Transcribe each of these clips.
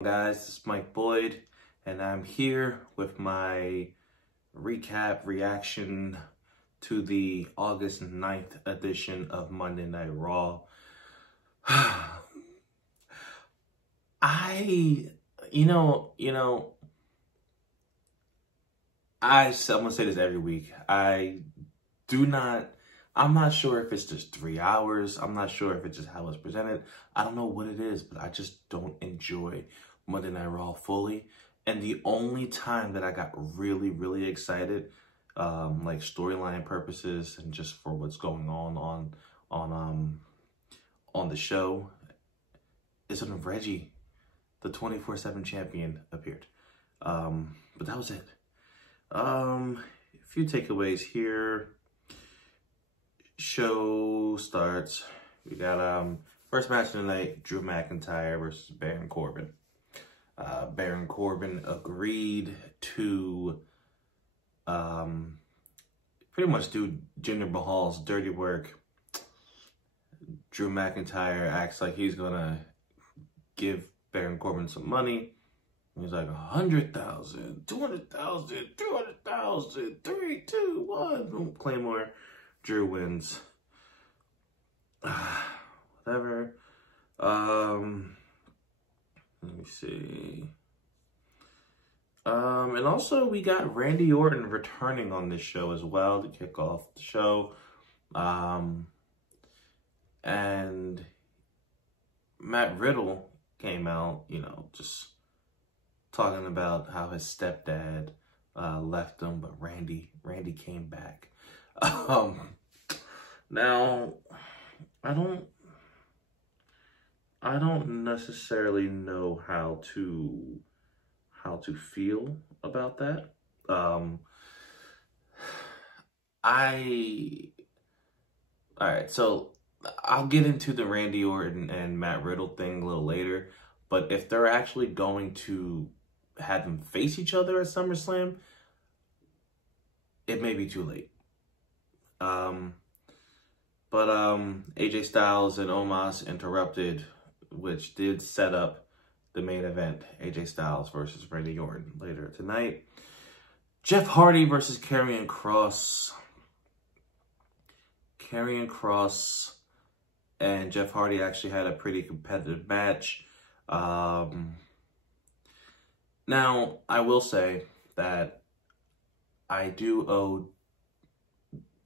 Guys, this is Mike Boyd, and I'm here with my recap reaction to the August 9th edition of Monday Night Raw. I'm gonna say this every week. I'm not sure if it's just 3 hours. I'm not sure if it's just how it's presented. I don't know what it is, but I just don't enjoy Monday Night Raw fully. And the only time that I got really, really excited, like storyline purposes and just for what's going on the show, is when Reggie, the 24/7 champion, appeared. But that was it. A few takeaways here. Show starts. We got first match of the night, Drew McIntyre versus Baron Corbin. Baron Corbin agreed to pretty much do Jinder Mahal's dirty work. Drew McIntyre acts like he's gonna give Baron Corbin some money. He's like 100,000, 200,000, 200,000, 3, 2, 1. Boom, Claymore. Drew wins. Whatever. Let me see. And also we got Randy Orton returning on this show as well to kick off the show. And Matt Riddle came out, just talking about how his stepdad left him, but Randy came back. Now, I don't necessarily know how to feel about that. All right, so I'll get into the Randy Orton and Matt Riddle thing a little later, but if they're actually going to have them face each other at SummerSlam, it may be too late. But AJ Styles and Omos interrupted, which did set up the main event, AJ Styles versus Randy Orton later tonight. Jeff Hardy versus Karrion Kross. Karrion Kross and Jeff Hardy actually had a pretty competitive match. Now, I will say that I do owe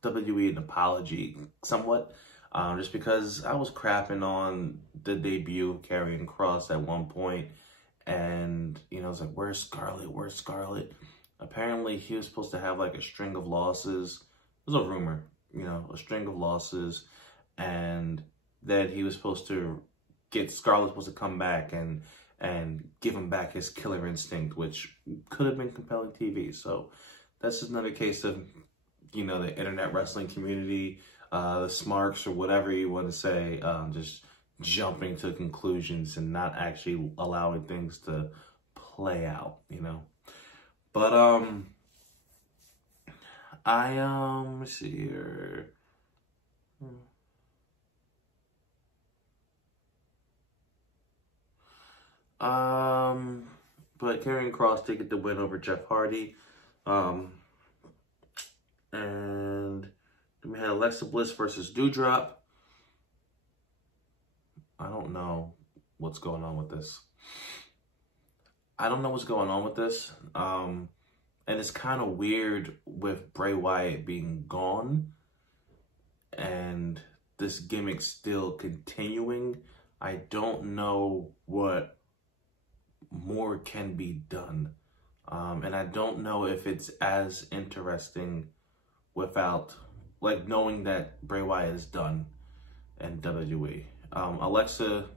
WWE an apology somewhat, just because I was crapping on the debut of Karrion Kross at one point, and I was like, where's Scarlett? Where's Scarlett? Apparently he was supposed to have like a string of losses. It was a rumor, a string of losses, and that he was supposed to Scarlett supposed to come back and give him back his killer instinct, which could have been compelling TV. So that's just another case of the internet wrestling community, the smarks or whatever you want to say, just jumping to conclusions and not actually allowing things to play out, But let's see here. But Karrion Kross did get the win over Jeff Hardy. And then we had Alexa Bliss versus Doudrop. I don't know what's going on with this. And it's kind of weird with Bray Wyatt being gone and this gimmick still continuing. I don't know what more can be done. And I don't know if it's as interesting without, knowing that Bray Wyatt is done in WWE. Alexa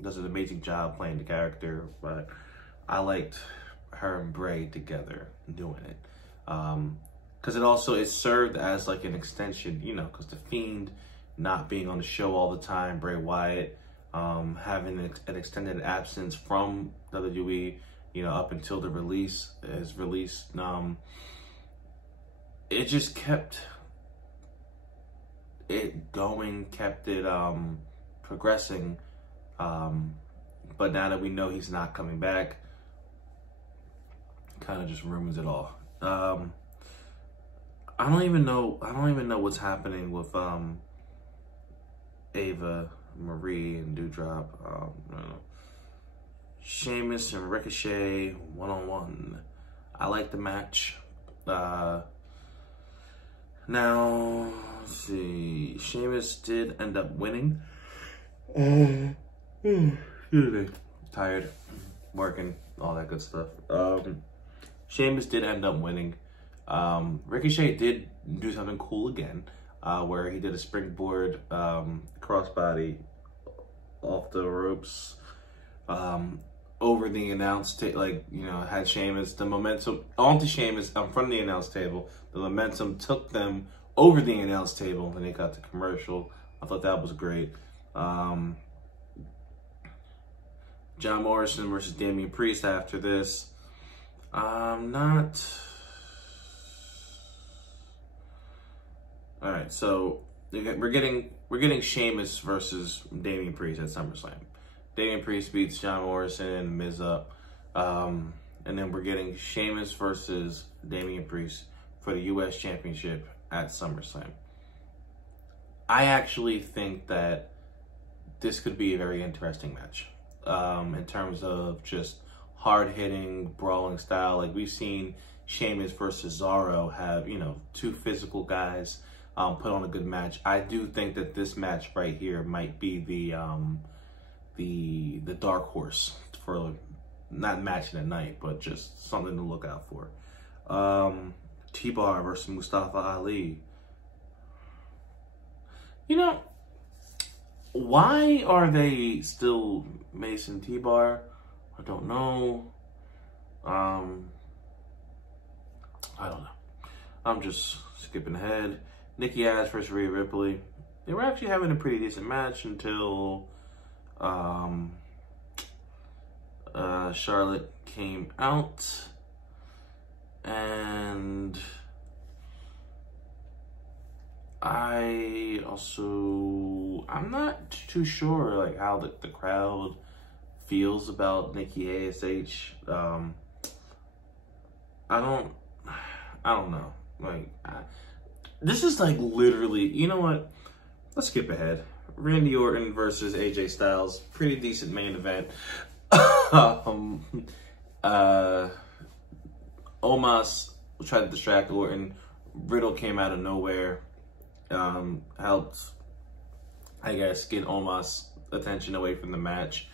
does an amazing job playing the character, but I liked her and Bray together doing it. Because it served as like an extension, because The Fiend not being on the show all the time, Bray Wyatt having an extended absence from WWE, up until the release. It just kept it going, kept it progressing, But now that we know he's not coming back, kind of just ruins it all. I don't even know what's happening with Ava Marie and Doudrop. Sheamus and Ricochet 1-on-1. I like the match. Now, let's see. Sheamus did end up winning. Tired, working, all that good stuff. Sheamus did end up winning. Ricochet did do something cool again, where he did a springboard crossbody off the ropes, over the announce table, like, you know, had Sheamus, the momentum onto Sheamus in front of the announce table. The momentum took them over the announce table, and they got the commercial. I thought that was great. John Morrison versus Damian Priest after this. Not. All right, so we're getting Sheamus versus Damian Priest at SummerSlam. Damian Priest beats John Morrison and Miz up. And then we're getting Sheamus versus Damian Priest for the U.S. Championship at SummerSlam. I actually think that this could be a very interesting match, in terms of just hard-hitting, brawling style. Like, we've seen Sheamus versus Cesaro have, you know, two physical guys put on a good match. I do think that this match right here might be the dark horse for, not match of the night, but just something to look out for. T-Bar versus Mustafa Ali. You know, why are they still Mason T-Bar? I don't know. I don't know. I'm just skipping ahead. Nikki Ash versus Rhea Ripley. They were actually having a pretty decent match until Charlotte came out, and I'm not too sure like how the crowd feels about Nikki ASH. I don't know. Like, this is like literally, you know what? Let's skip ahead. Randy Orton versus AJ Styles. Pretty decent main event. Omos tried to distract Orton. Riddle came out of nowhere. Helped, I guess, get Omos' attention away from the match.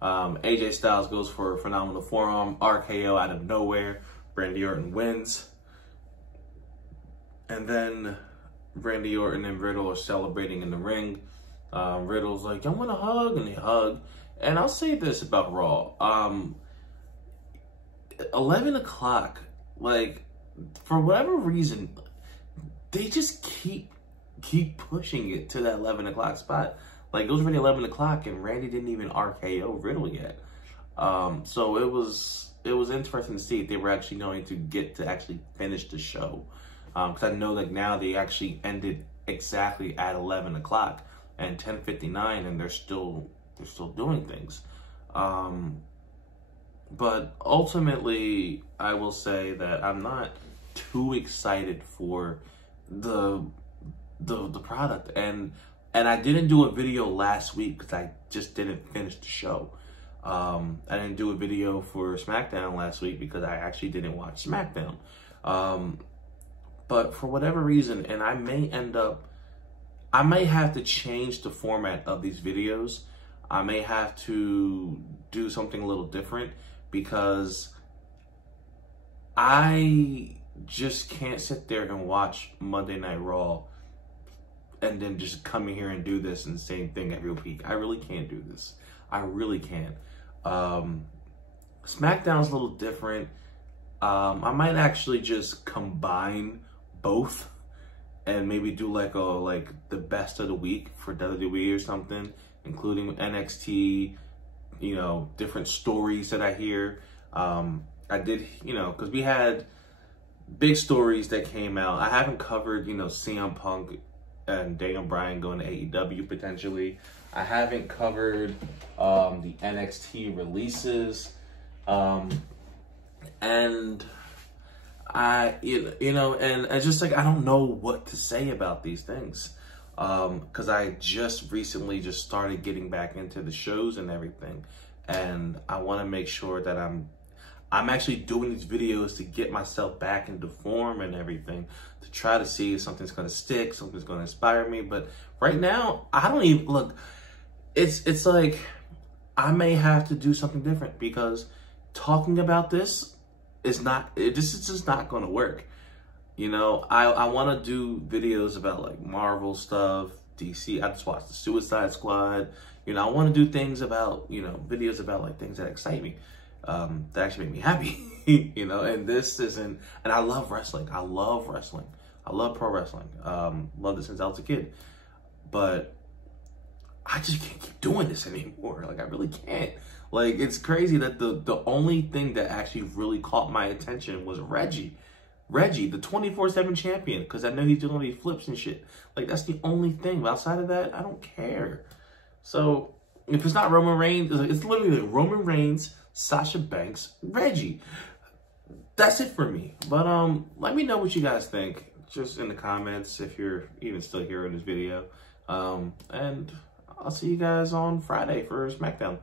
AJ Styles goes for a phenomenal forearm. RKO out of nowhere. Randy Orton wins. And then Randy Orton and Riddle are celebrating in the ring. Riddle's like, I want a hug, and they hug. And I'll say this about Raw. 11 o'clock, like, for whatever reason, they just keep pushing it to that 11 o'clock spot. Like, it was already 11 o'clock, and Randy didn't even RKO Riddle yet. So it was interesting to see if they were actually going to get to actually finish the show. Because I know that now they actually ended exactly at 11 o'clock and 10:59, and they're still doing things. But ultimately, I will say that I'm not too excited for the product, and I didn't do a video last week because I just didn't finish the show. I didn't do a video for SmackDown last week because I actually didn't watch SmackDown. But for whatever reason, and I may have to change the format of these videos. I may have to do something a little different because I just can't sit there and watch Monday Night Raw and then just come in here and do this and the same thing every week. I really can't do this. I really can't. SmackDown's a little different. I might actually just combine both and maybe do like the best of the week for WWE or something, including NXT, you know, different stories that I hear. I did, you know, because we had big stories that came out. I haven't covered, you know, CM Punk and Daniel Bryan going to AEW potentially. I haven't covered the NXT releases, and you know, and it's just like I don't know what to say about these things, because I just recently just started getting back into the shows and everything, and I want to make sure that I'm actually doing these videos to get myself back into form and everything, to try to see if something's going to stick, something's going to inspire me. But right now, I don't even look. It's like I may have to do something different, because talking about this is not. This is just not going to work. You know, I want to do videos about like Marvel stuff, DC. I just watched the Suicide Squad. You know, I want to do things about, you know, videos about like things that excite me, that actually make me happy. You know, and this isn't. And I love wrestling. I love wrestling. I love pro wrestling. Loved it since I was a kid. But I just can't keep doing this anymore. Like, I really can't. Like, it's crazy that the only thing that actually really caught my attention was Reggie. Reggie, the 24/7 champion, because I know he's doing all these flips and shit. Like, that's the only thing. But outside of that, I don't care. So, if it's not Roman Reigns, it's literally like Roman Reigns, Sasha Banks, Reggie. That's it for me. But let me know what you guys think, just in the comments, if you're even still here in this video. And I'll see you guys on Friday for SmackDown.